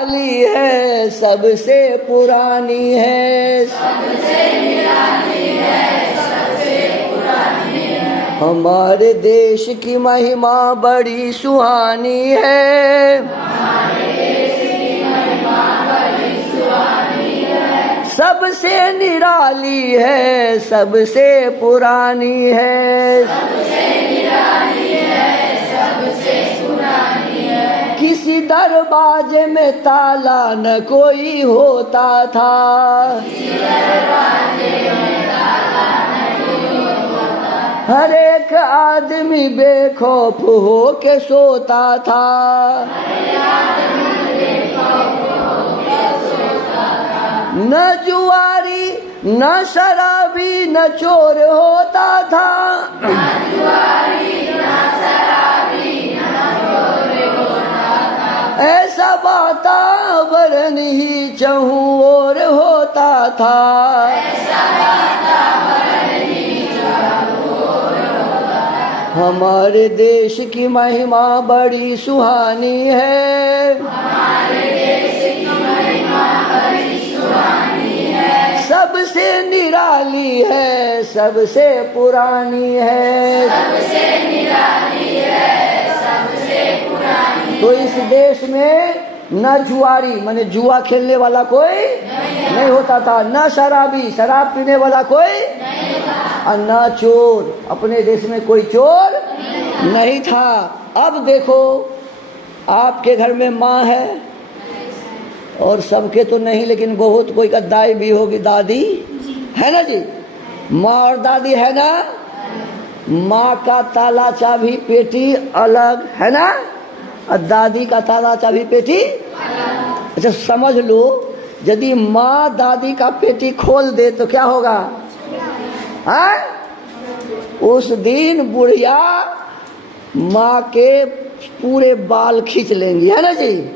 निराली है, सबसे पुरानी है, सबसे निराली है, सबसे पुरानी है। हमारे देश की महिमा बड़ी सुहानी है, हमारे देश की महिमा बड़ी सुहानी है। सबसे निराली है, सबसे पुरानी है, सबसे निराली है, सबसे पुरानी है। किसी दरवाजे में ताला न कोई होता था, किसी दरवाजे में ताला न कोई होता था। हर एक आदमी बेखौफ हो के सोता था, हर एक आदमी बेखौफ हो के सोता था। न जुआरी न शराबी न चोर होता था, न जुआरी न शराबी न चोर होता था। ऐसा वातावरण ही चहुं ओर होता था, ऐसा वातावरण ही चहुं ओर होता था। हमारे देश की महिमा बड़ी सुहानी है, हमारे देश की महिमा बड़ी सुहानी है। सबसे निराली है, सबसे पुरानी है, सबसे निराली है, सबसे पुरानी। तो इस देश में न जुआरी माने जुआ खेलने वाला कोई नहीं होता था, न शराबी शराब पीने वाला कोई नहीं था, और न चोर, अपने देश में कोई चोर नहीं था। अब देखो आपके घर में माँ है, और सबके तो नहीं लेकिन बहुत कोई का दाई भी होगी, दादी है ना जी, माँ और दादी है ना। माँ का ताला चाबी पेटी अलग है ना, और दादी का ताला चाबी पेटी अलग। अच्छा समझ लो, यदि माँ दादी का पेटी खोल दे तो क्या होगा? हाँ, उस दिन बुढ़िया माँ के पूरे बाल खींच लेंगी, है ना जी।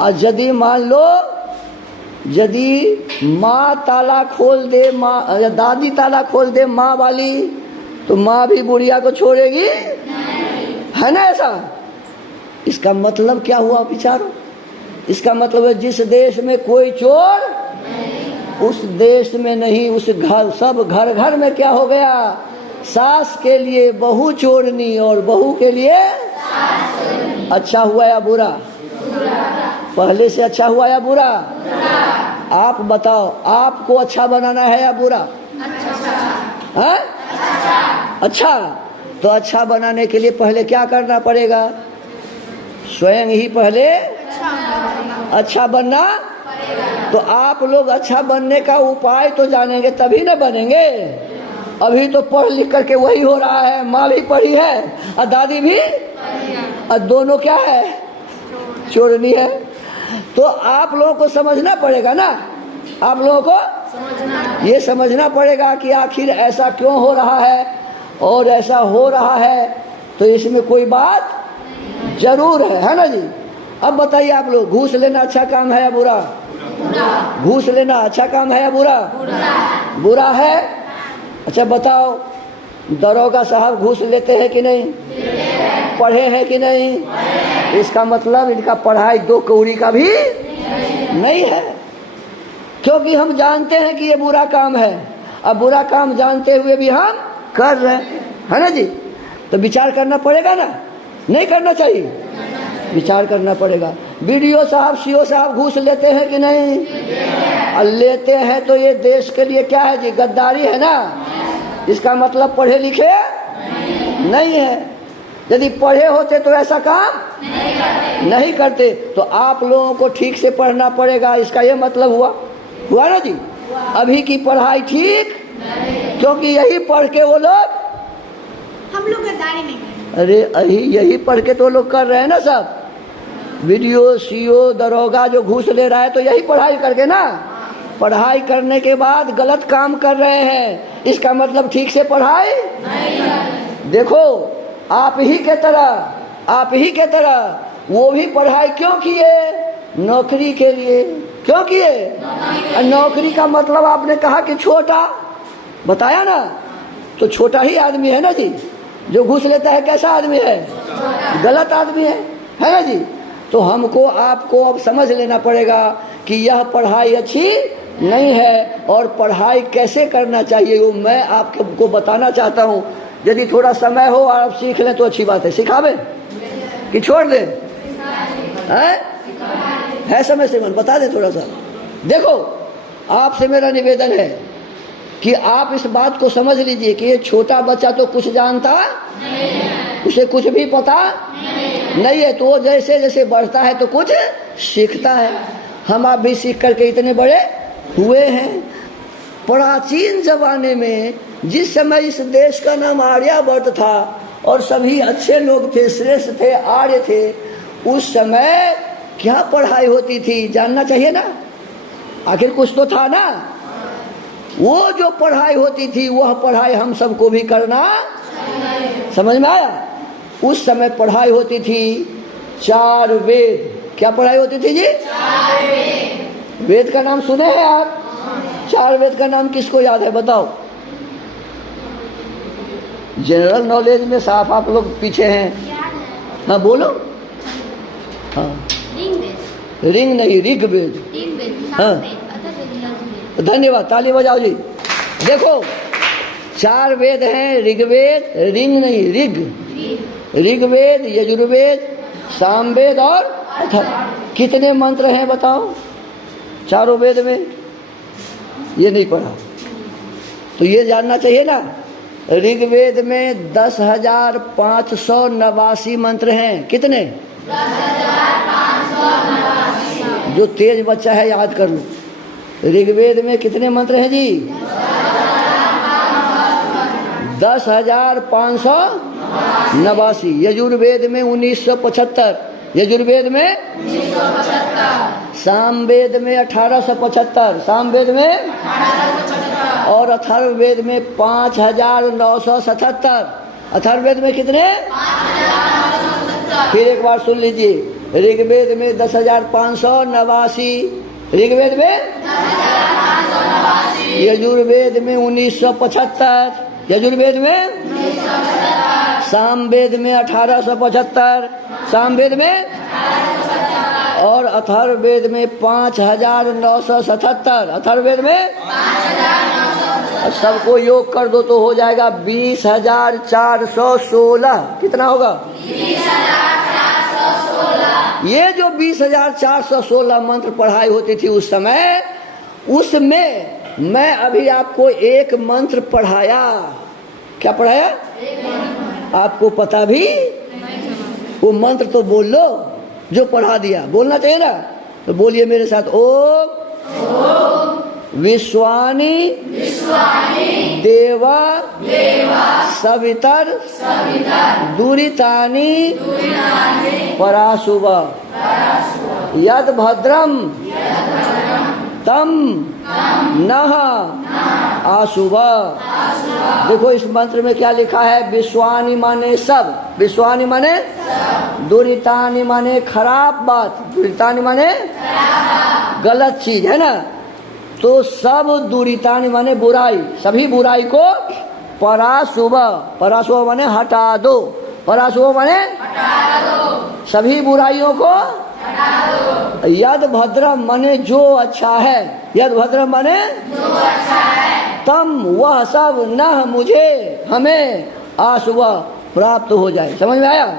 और यदि मान लो यदि माँ ताला खोल दे, माँ या दादी ताला खोल दे माँ वाली, तो माँ भी बुढ़िया को छोड़ेगी है ना। ऐसा इसका मतलब क्या हुआ विचारो? इसका मतलब है जिस देश में कोई चोर उस देश में नहीं, उस घर सब घर घर में क्या हो गया? सास के लिए बहू चोरनी और बहू के लिए अच्छा हुआ या बुरा? पहले से अच्छा हुआ या बुरा? आप बताओ, आपको अच्छा बनाना है या बुरा? अच्छा। अच्छा, तो अच्छा बनाने के लिए पहले क्या करना पड़ेगा? स्वयं ही पहले अच्छा बनना। तो आप लोग अच्छा बनने का उपाय तो जानेंगे तभी न बनेंगे। अभी तो पढ़ लिख करके वही हो रहा है, माँ भी पढ़ी है और दादी भी, और दोनों क्या है? चोरनी है। तो आप लोगों को समझना पड़ेगा ना, आप लोगों को ये समझना पड़ेगा कि आखिर ऐसा क्यों हो रहा है, और ऐसा हो रहा है तो इसमें कोई बात जरूर है ना जी। अब बताइए आप लोग, घूस लेना अच्छा काम है या बुरा? घूस लेना अच्छा काम है या बुरा? बुरा है। अच्छा बताओ, दरोगा साहब घूस लेते हैं कि नहीं? पढ़े हैं कि नहीं? इसका मतलब इनका पढ़ाई दो कौड़ी का भी नहीं है, क्योंकि हम जानते हैं कि ये बुरा काम है। अब बुरा काम जानते हुए भी हम कर रहे हैं, है ना जी। तो विचार करना पड़ेगा ना, नहीं करना चाहिए? विचार करना पड़ेगा। बीडीओ साहब सीओ साहब घूस लेते हैं कि नहीं? और लेते हैं तो ये देश के लिए क्या है जी? गद्दारी है ना। इसका मतलब पढ़े लिखे नहीं है। यदि पढ़े होते तो ऐसा काम नहीं करते। तो आप लोगों को ठीक से पढ़ना पड़ेगा, इसका ये मतलब हुआ ना जी। अभी की पढ़ाई ठीक, क्योंकि यही पढ़ के वो लोग, हम लोग गद्दारी नहीं है। अरे यही पढ़ के तो लोग कर रहे हैं ना सब। बीडीओ सीओ दरोगा जो घूस ले रहा है तो यही पढ़ाई करके ना, पढ़ाई करने के बाद गलत काम कर रहे हैं। इसका मतलब ठीक से पढ़ाई नहीं। देखो आप ही के तरह वो भी पढ़ाई क्यों किए? नौकरी के लिए। क्यों किए? नौकरी का मतलब आपने कहा कि छोटा, बताया ना, तो छोटा ही आदमी है ना जी। जो घूस लेता है कैसा आदमी है? गलत आदमी है ना जी। तो हमको आपको अब समझ लेना पड़ेगा कि यह पढ़ाई अच्छी नहीं है और पढ़ाई कैसे करना चाहिए वो मैं आपको बताना चाहता हूँ। यदि थोड़ा समय हो और आप सीख लें तो अच्छी बात है। सिखावे कि छोड़ दें? है समय से मन बता दें थोड़ा सा। देखो, आपसे मेरा निवेदन है कि आप इस बात को समझ लीजिए कि ये छोटा बच्चा तो कुछ जानता नहीं, उसे कुछ भी पता नहीं है, तो वो जैसे जैसे बढ़ता है तो कुछ सीखता है। हम आप भी सीख करके इतने बड़े हुए हैं। प्राचीन जमाने में जिस समय इस देश का नाम आर्यवर्त था और सभी अच्छे लोग थे, श्रेष्ठ थे, आर्य थे, उस समय क्या पढ़ाई होती थी जानना चाहिए ना। आखिर कुछ तो था ना। वो जो पढ़ाई होती थी वह पढ़ाई हम सबको भी करना, समझ में आया? उस समय पढ़ाई होती थी 4 वेद। क्या पढ़ाई होती थी जी? 4 वेद। वेद का नाम सुने हैं आप? 4 वेद का नाम किसको याद है बताओ? जनरल नॉलेज में साफ आप लोग पीछे हैं। हाँ बोलो। हाँ रिंग नहीं, ऋग्वेद। हाँ धन्यवाद, ताली बजाओ जी। देखो 4 वेद हैं, ऋग्वेद, रिंग नहीं ऋग, ऋग्वेद, यजुर्वेद, सामवेद और अथर्व। कितने मंत्र हैं बताओ 4 वेद में? ये नहीं पढ़ा तो ये जानना चाहिए ना। ऋग्वेद में 10,589 मंत्र हैं। कितने? 10,589। जो तेज बच्चा है याद कर लो। ऋग्वेद में कितने मंत्र हैं जी? 10,589। यजुर्वेद में 1975। यजुर्वेद में 1975। सामवेद में 1875। सामवेद में और अथर्ववेद में 5,977। अथर्ववेद में कितने? 5,977। फिर एक बार सुन लीजिए। ऋग्वेद में 10,589। ऋग्वेद में 10,589। यजुर्वेद में 1975। यजुर्वेद में 1975। सामवेद में 1875। सामवेद में और अथर्ववेद में 5,977। अथर्ववेद में 5,977। सबको योग कर दो तो हो जाएगा 20,416। कितना होगा? 20,416। ये जो 20,416 मंत्र पढ़ाई होती थी उस समय, उसमें मैं अभी आपको एक मंत्र पढ़ाया। क्या पढ़ाया? आपको पता भी? वो मंत्र तो बोल लो जो पढ़ा दिया। बोलना चाहिए ना, तो बोलिए मेरे साथ। ओम विश्वानि देवा सवितर दुरितानि पराशुभ यद भद्रम तम नः आशुभ। देखो इस मंत्र में क्या लिखा है? विश्वानि माने सब, विश्वानि माने दुरितानि माने खराब बात, दुरितानि माने गलत चीज है ना। तो सब दुरितानि माने बुराई, सभी बुराई को पराशुभ, पराशुभ माने हटा दो, पराशुभ माने हटा दो, सभी बुराइयों को हटा दो। यद भद्रम माने जो अच्छा है, यद भद्रम माने जो अच्छा है, तम वह सब न मुझे हमें आशुभ प्राप्त हो जाए। समझ में आया?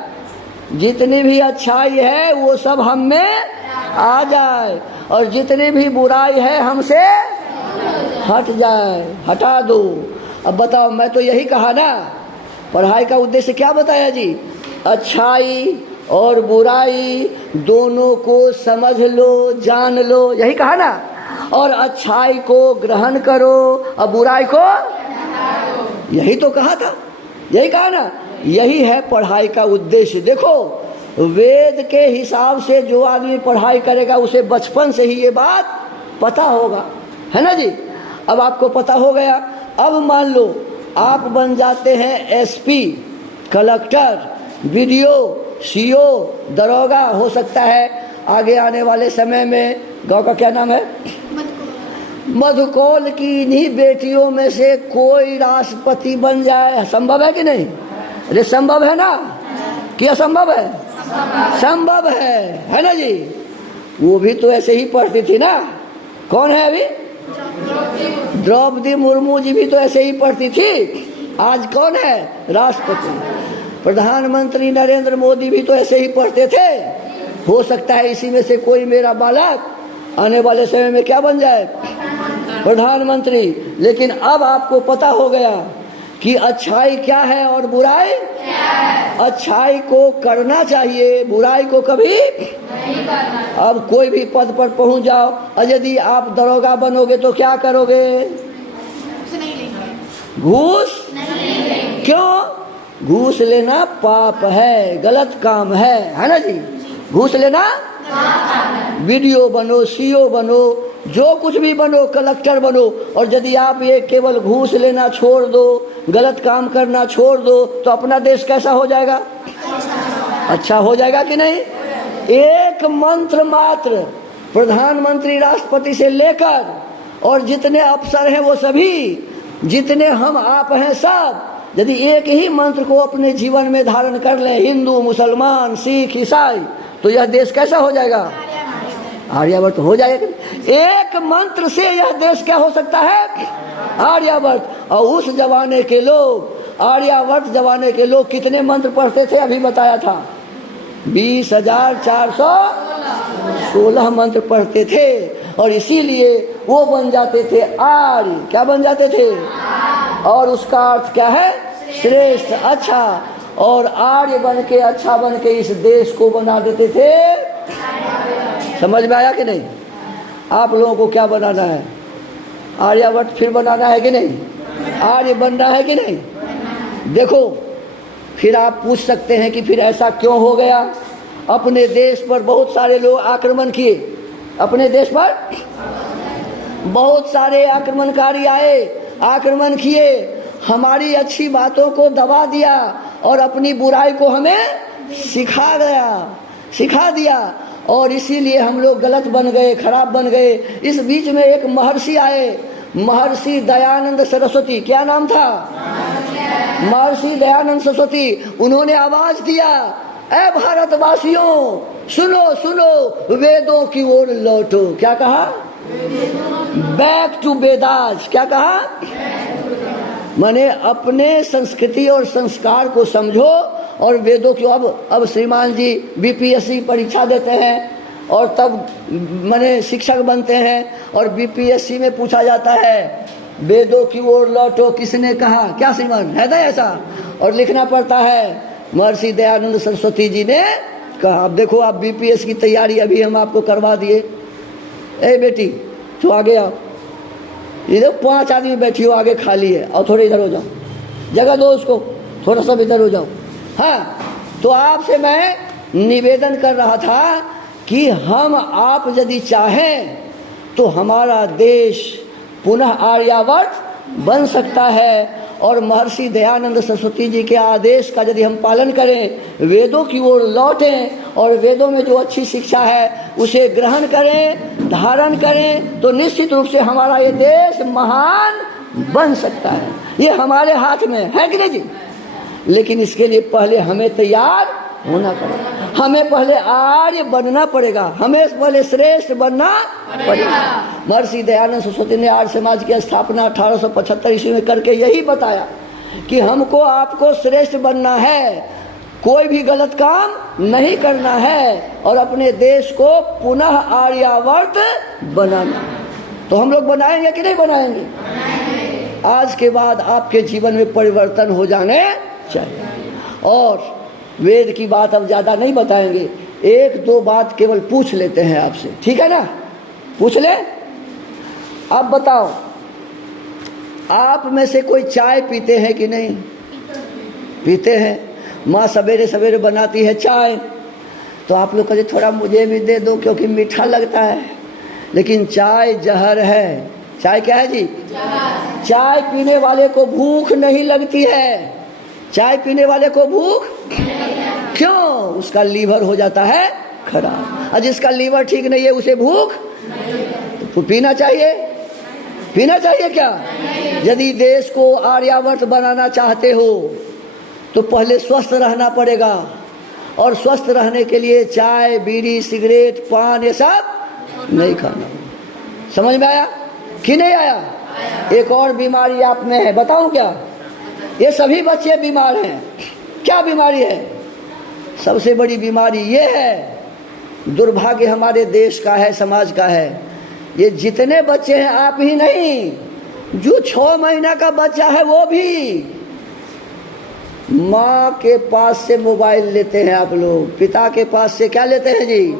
जितनी भी अच्छाई है वो सब हम में आ जाए और जितनी भी बुराई है हमसे हट जाए, हटा दो। अब बताओ, मैं तो यही कहा ना, पढ़ाई का उद्देश्य क्या बताया जी? अच्छाई और बुराई दोनों को समझ लो, जान लो, यही कहा ना। और अच्छाई को ग्रहण करो और बुराई को, यही तो कहा था, यही कहा ना। यही है पढ़ाई का उद्देश्य। देखो वेद के हिसाब से जो आदमी पढ़ाई करेगा उसे बचपन से ही ये बात पता होगा, है ना जी। अब आपको पता हो गया। अब मान लो आप बन जाते हैं एसपी, कलेक्टर, बीडीओ, सीओ, दरोगा, हो सकता है आगे आने वाले समय में। गांव का क्या नाम है? मधुकौल की इन्हीं बेटियों में से कोई राष्ट्रपति बन जाए। संभव है कि नहीं? अरे संभव है ना कि असंभव है? संभव है ना जी। वो भी तो ऐसे ही पढ़ती थी ना। कौन है अभी? द्रौपदी मुर्मू जी भी तो ऐसे ही पढ़ती थी। आज कौन है राष्ट्रपति? प्रधानमंत्री नरेंद्र मोदी भी तो ऐसे ही पढ़ते थे। हो सकता है इसी में से कोई मेरा बालक आने वाले समय में क्या बन जाए? प्रधानमंत्री। लेकिन अब आपको पता हो गया कि अच्छाई क्या है और बुराई क्या है। अच्छाई को करना चाहिए, बुराई को कभी नहीं करना। अब कोई भी पद पर पहुंच जाओ और यदि आप दरोगा बनोगे तो क्या करोगे? घूस नहीं लेंगे। क्यों? घूस लेना पाप है, गलत काम है ना जी। घूस लेना वीडियो बनो, सीओ बनो, जो कुछ भी बनो, कलेक्टर बनो, और यदि आप ये केवल घूस लेना छोड़ दो, गलत काम करना छोड़ दो, तो अपना देश कैसा हो जाएगा? अच्छा हो जाएगा कि नहीं? एक मंत्र मात्र प्रधानमंत्री, राष्ट्रपति से लेकर और जितने अफसर हैं वो सभी, जितने हम आप हैं सब, यदि एक ही मंत्र को अपने जीवन में धारण कर लें, हिंदू, मुसलमान, सिख, ईसाई, तो यह देश कैसा हो जाएगा? आर्यावर्त हो जाएगा। एक मंत्र से यह देश क्या हो सकता है? आर्यावर्त। और उस जमाने के लोग, आर्यावर्त जमाने के लोग कितने मंत्र पढ़ते थे? अभी बताया था 20,416 मंत्र पढ़ते थे। और इसीलिए वो बन जाते थे आर्य। क्या बन जाते थे? और उसका अर्थ क्या है? श्रेष्ठ, अच्छा। और आर्य बन के, अच्छा बन के इस देश को बना देते थे। समझ में आया कि नहीं? आप लोगों को क्या बनाना है? आर्यावर्त फिर बनाना है कि नहीं? आर्य बनना है कि नहीं? देखो, फिर आप पूछ सकते हैं कि फिर ऐसा क्यों हो गया? अपने देश पर बहुत सारे लोग आक्रमण किए। अपने देश पर बहुत सारे आक्रमणकारी आए, आक्रमण किए, हमारी अच्छी बातों को दबा दिया और अपनी बुराई को हमें सिखा दिया। और इसीलिए हम लोग गलत बन गए, खराब बन गए। इस बीच में एक महर्षि आए, महर्षि दयानंद सरस्वती। क्या नाम था? महर्षि दयानंद सरस्वती। उन्होंने आवाज दिया, ऐ भारतवासियों, सुनो सुनो, वेदों की ओर लौटो। क्या कहा? Back to Vedas. क्या कहा? माने अपने संस्कृति और संस्कार को समझो और वेदों की। अब श्रीमान जी बीपीएससी परीक्षा देते हैं और तब माने शिक्षक बनते हैं, और बीपीएससी में पूछा जाता है वेदों की ओर लौटो, किसने कहा? क्या श्रीमान है ना ऐसा? और लिखना पड़ता है महर्षि दयानंद सरस्वती जी ने कहा। अब देखो, आप बीपीएससी की तैयारी अभी हम आपको करवा दिए। ए बेटी, तो आगे आओ। इधर 5 आदमी बैठी हो, आगे खाली है, और थोड़े इधर हो जाओ, जगह दो उसको, थोड़ा सा इधर हो जाओ। हाँ, तो आपसे मैं निवेदन कर रहा था कि हम आप यदि चाहें तो हमारा देश पुनः आर्यावर्त बन सकता है। और महर्षि दयानंद सरस्वती जी के आदेश का यदि हम पालन करें, वेदों की ओर लौटें और वेदों में जो अच्छी शिक्षा है उसे ग्रहण करें, धारण करें, तो निश्चित रूप से हमारा ये देश महान बन सकता है। ये हमारे हाथ में है कि नहीं जी? लेकिन इसके लिए पहले हमें तैयार होना पड़ेगा, हमें पहले आर्य बनना पड़ेगा, हमें पहले श्रेष्ठ बनना पड़ेगा। महर्षि दयानंद सरस्वती ने आर्य समाज की स्थापना 1875 ईस्वी में करके यही बताया कि हमको आपको श्रेष्ठ बनना है, कोई भी गलत काम नहीं करना है और अपने देश को पुनः आर्यावर्त बनाना। तो हम लोग बनाएंगे कि नहीं बनाएंगे? आज के बाद आपके जीवन में परिवर्तन हो जाने चाहिए। और वेद की बात अब ज्यादा नहीं बताएंगे, 1-2 बात केवल पूछ लेते हैं आपसे, ठीक है ना? पूछ ले। अब बताओ, आप में से कोई चाय पीते हैं कि नहीं? पीते हैं। माँ सवेरे सवेरे बनाती है चाय, तो आप लोग कहते थोड़ा मुझे भी दे दो क्योंकि मीठा लगता है। लेकिन चाय जहर है। चाय क्या है जी? चाय पीने वाले को भूख नहीं लगती है। चाय पीने वाले को भूख क्यों? उसका लीवर हो जाता है खराब, और जिसका लीवर ठीक नहीं है उसे भूख तो पीना चाहिए। पीना चाहिए क्या? यदि देश को आर्यावर्त बनाना चाहते हो तो पहले स्वस्थ रहना पड़ेगा, और स्वस्थ रहने के लिए चाय, बीड़ी, सिगरेट, पान ये सब नहीं खाना। समझ में आया कि नहीं आया? एक और बीमारी आप में है, बताऊं क्या? ये सभी बच्चे बीमार हैं। क्या बीमारी है? सबसे बड़ी बीमारी ये है, दुर्भाग्य हमारे देश का है, समाज का है। ये जितने बच्चे हैं, आप ही नहीं, जो 6 महीना का बच्चा है वो भी माँ के पास से मोबाइल लेते हैं। आप लोग पिता के पास से क्या लेते हैं जी?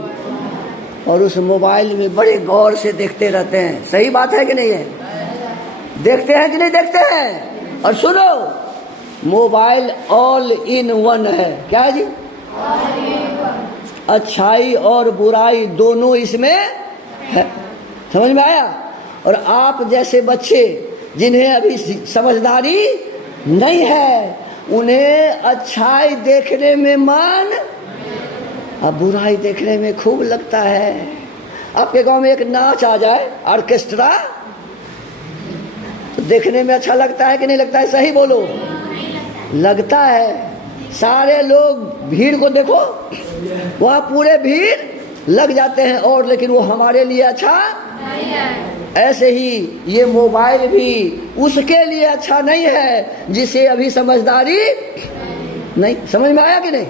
और उस मोबाइल में बड़े गौर से देखते रहते हैं। सही बात है कि नहीं है? देखते हैं कि नहीं देखते हैं? और सुनो, मोबाइल ऑल इन वन है। क्या है जी? अच्छाई और बुराई दोनों इसमें है। समझ में आया? और आप जैसे बच्चे जिन्हें अभी समझदारी नहीं है, उन्हें अच्छाई देखने में मन और बुराई देखने में खूब लगता है। आपके गांव में एक नाच आ जाए, ऑर्केस्ट्रा, तो देखने में अच्छा लगता है कि नहीं लगता है? सही बोलो। लगता है। सारे लोग भीड़ को देखो, वहाँ पूरे भीड़ लग जाते हैं, और लेकिन वो हमारे लिए अच्छा नहीं है। ऐसे ही ये मोबाइल भी उसके लिए अच्छा नहीं है जिसे अभी समझदारी नहीं। समझ में आया कि नहीं?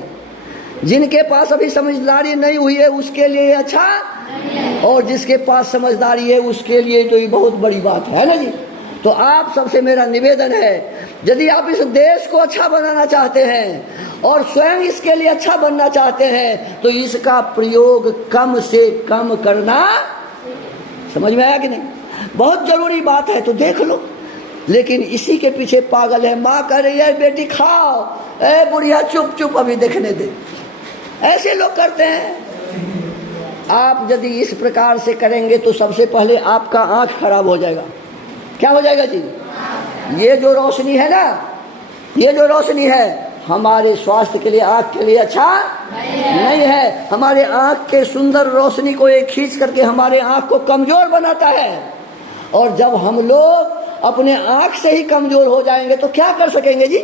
जिनके पास अभी समझदारी नहीं हुई है उसके लिए अच्छा, और जिसके पास समझदारी है उसके लिए तो ये बहुत बड़ी बात है ना जी। तो आप सबसे मेरा निवेदन है, यदि आप इस देश को अच्छा बनाना चाहते हैं और स्वयं इसके लिए अच्छा बनना चाहते हैं, तो इसका प्रयोग कम से कम करना, समझ में आया कि नहीं? बहुत जरूरी बात है। तो देख लो, लेकिन इसी के पीछे पागल है। माँ कह रही है बेटी खाओ, ए बुढ़िया चुप चुप अभी देखने दे। ऐसे लोग करते हैं। आप यदि इस प्रकार से करेंगे तो सबसे पहले आपका आंख खराब हो जाएगा। क्या हो जाएगा जी? ये जो रोशनी है ना, ये जो रोशनी है हमारे स्वास्थ्य के लिए, आंख के लिए अच्छा नहीं है। हमारे आंख के सुंदर रोशनी को एक खींच करके हमारे आंख को कमजोर बनाता है। और जब हम लोग अपने आंख से ही कमजोर हो जाएंगे तो क्या कर सकेंगे जी?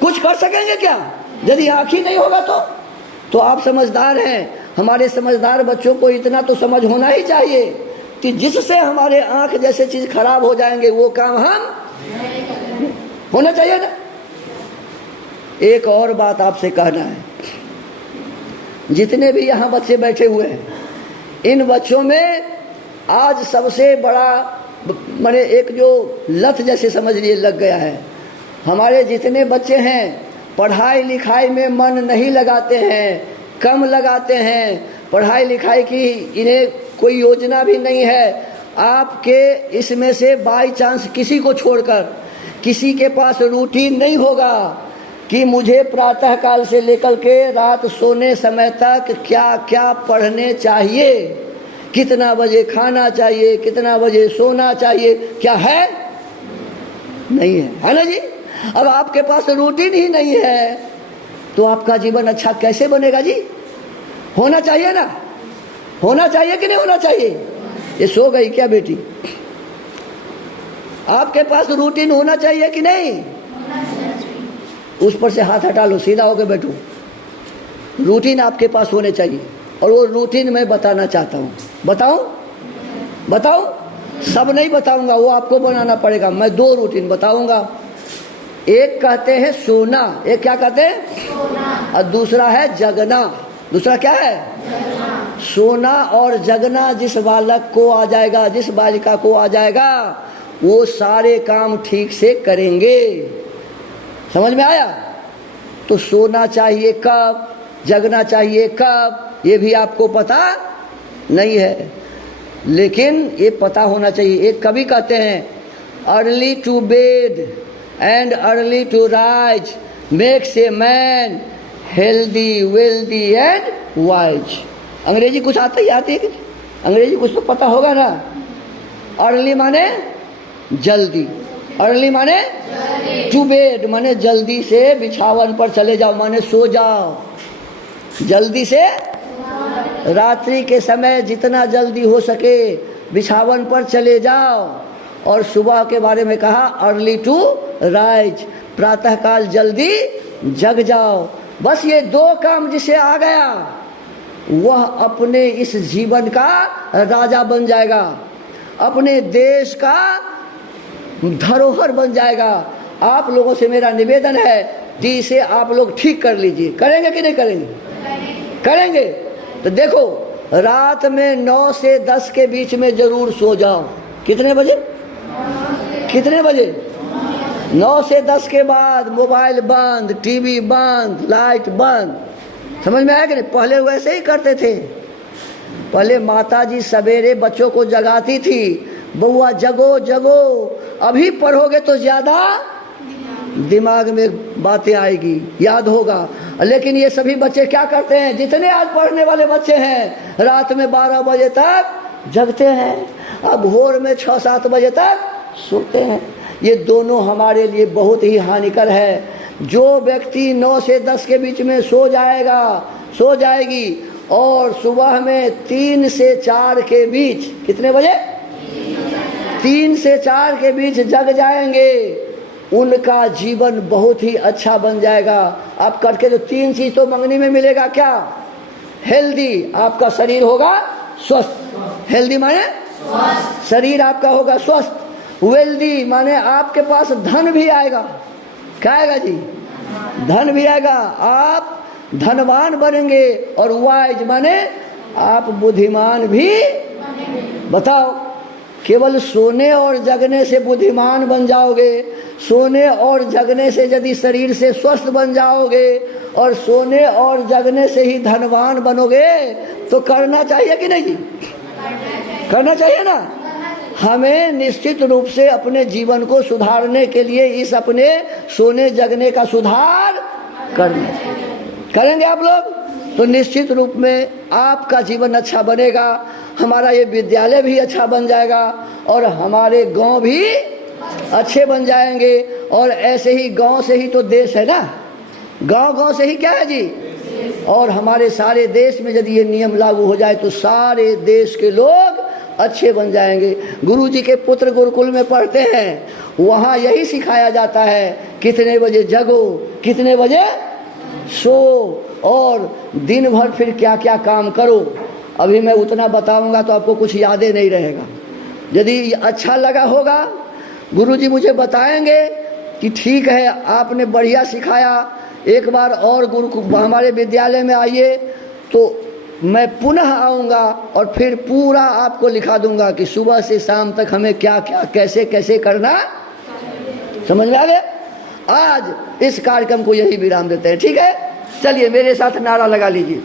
कुछ कर सकेंगे क्या यदि आंख ही नहीं होगा? तो आप समझदार हैं। हमारे समझदार बच्चों को इतना तो समझ होना ही चाहिए कि जिससे हमारे आंख जैसे चीज खराब हो जाएंगे वो काम हम होना चाहिए ना। एक और बात आपसे कहना है, जितने भी यहाँ बच्चे बैठे हुए हैं, इन बच्चों में आज सबसे बड़ा माने एक जो लत जैसे समझ लिए लग गया है। हमारे जितने बच्चे हैं पढ़ाई लिखाई में मन नहीं लगाते हैं, कम लगाते हैं। पढ़ाई लिखाई की इन्हें कोई योजना भी नहीं है। आपके इसमें से बाई चांस किसी को छोड़कर किसी के पास रूटीन नहीं होगा कि मुझे प्रातः काल से लेकर के रात सोने समय तक क्या क्या पढ़ने चाहिए, कितना बजे खाना चाहिए, कितना बजे सोना चाहिए, क्या है? नहीं है ना जी। अब आपके पास रूटीन ही नहीं है तो आपका जीवन अच्छा कैसे बनेगा जी? होना चाहिए ना, होना चाहिए कि नहीं होना चाहिए? ये सो गई क्या बेटी? आपके पास रूटीन होना चाहिए कि नहीं? उस पर से हाथ हटा लो, सीधा होकर बैठो। रूटीन आपके पास होने चाहिए, और वो रूटीन मैं बताना चाहता हूँ। बताऊं? सब नहीं बताऊंगा, वो आपको बनाना पड़ेगा। मैं 2 रूटीन बताऊंगा। एक कहते हैं सोना, एक क्या कहते हैं? सोना। और दूसरा है जगना। दूसरा क्या है? जगना। सोना और जगना जिस बालक को आ जाएगा, जिस बालिका को आ जाएगा, वो सारे काम ठीक से करेंगे। समझ में आया? तो सोना चाहिए कब, जगना चाहिए कब, ये भी आपको पता नहीं है, लेकिन ये पता होना चाहिए। एक कवि कहते हैं, early to bed and early to rise makes a man healthy wealthy and wise. अंग्रेजी कुछ आती है कि? अंग्रेजी कुछ तो पता होगा ना। अर्ली माने जल्दी, अर्ली माने टू बेड माने जल्दी से बिछावन पर चले जाओ, माने सो जाओ। जल्दी से रात्रि के समय जितना जल्दी हो सके बिछावन पर चले जाओ। और सुबह के बारे में कहा अर्ली टू राइज, प्रातःकाल जल्दी जग जाओ। बस ये दो काम जिसे आ गया वह अपने इस जीवन का राजा बन जाएगा, अपने देश का धरोहर बन जाएगा। आप लोगों से मेरा निवेदन है कि इसे आप लोग ठीक कर लीजिए। करेंगे कि नहीं करेंगे? करेंगे। तो देखो, रात में 9 से 10 के बीच में जरूर सो जाओ। कितने बजे? कितने बजे? 9 से 10 के बाद मोबाइल बंद, टीवी बंद, लाइट बंद। समझ में आया कि नहीं? पहले वैसे ही करते थे। पहले माता जी सवेरे बच्चों को जगाती थी, बउआ जगो जगो, अभी पढ़ोगे तो ज्यादा दिमाग में बातें आएगी, याद होगा। लेकिन ये सभी बच्चे क्या करते हैं? जितने आज पढ़ने वाले बच्चे हैं रात में 12 बजे तक जगते हैं, अब भोर में 6-7 बजे तक सोते हैं। ये दोनों हमारे लिए बहुत ही हानिकर है। जो व्यक्ति 9 से 10 के बीच में सो जाएगी और सुबह में 3 से 4 के बीच, कितने बजे? 3 से 4 के बीच जग जाएंगे, उनका जीवन बहुत ही अच्छा बन जाएगा। आप करके तो 3 चीज तो मंगनी में मिलेगा। क्या? हेल्दी, आपका शरीर होगा स्वस्थ। हेल्दी माने स्वस्थ, शरीर आपका होगा स्वस्थ। वेल्दी माने आपके पास धन भी आएगा। क्या आएगा जी? धन भी आएगा, आप धनवान बनेंगे। और वाइज माने आप बुद्धिमान भी। बताओ, केवल सोने और जगने से बुद्धिमान बन जाओगे, सोने और जगने से यदि शरीर से स्वस्थ बन जाओगे और सोने और जगने से ही धनवान बनोगे तो करना चाहिए कि नहीं? करना चाहिए ना। हमें निश्चित रूप से अपने जीवन को सुधारने के लिए इस अपने सोने जगने का सुधार करना चाहिए। करेंगे आप लोग तो निश्चित रूप में आपका जीवन अच्छा बनेगा, हमारा ये विद्यालय भी अच्छा बन जाएगा और हमारे गांव भी अच्छे बन जाएंगे। और ऐसे ही गांव से ही तो देश है ना, गांव से ही क्या है जी? और हमारे सारे देश में यदि ये नियम लागू हो जाए तो सारे देश के लोग अच्छे बन जाएंगे। गुरु जी के पुत्र गुरुकुल में पढ़ते हैं, वहाँ यही सिखाया जाता है कितने बजे जगो, कितने बजे सो और दिन भर फिर क्या क्या काम करो। अभी मैं उतना बताऊंगा तो आपको कुछ यादें नहीं रहेगा। यदि अच्छा लगा होगा, गुरु जी मुझे बताएंगे कि ठीक है आपने बढ़िया सिखाया, एक बार और हमारे विद्यालय में आइए, तो मैं पुनः आऊँगा और फिर पूरा आपको लिखा दूंगा कि सुबह से शाम तक हमें क्या क्या कैसे कैसे करना। समझ में आ गया? आज इस कार्यक्रम को यही विराम देते हैं। ठीक है, चलिए मेरे साथ नारा लगा लीजिए।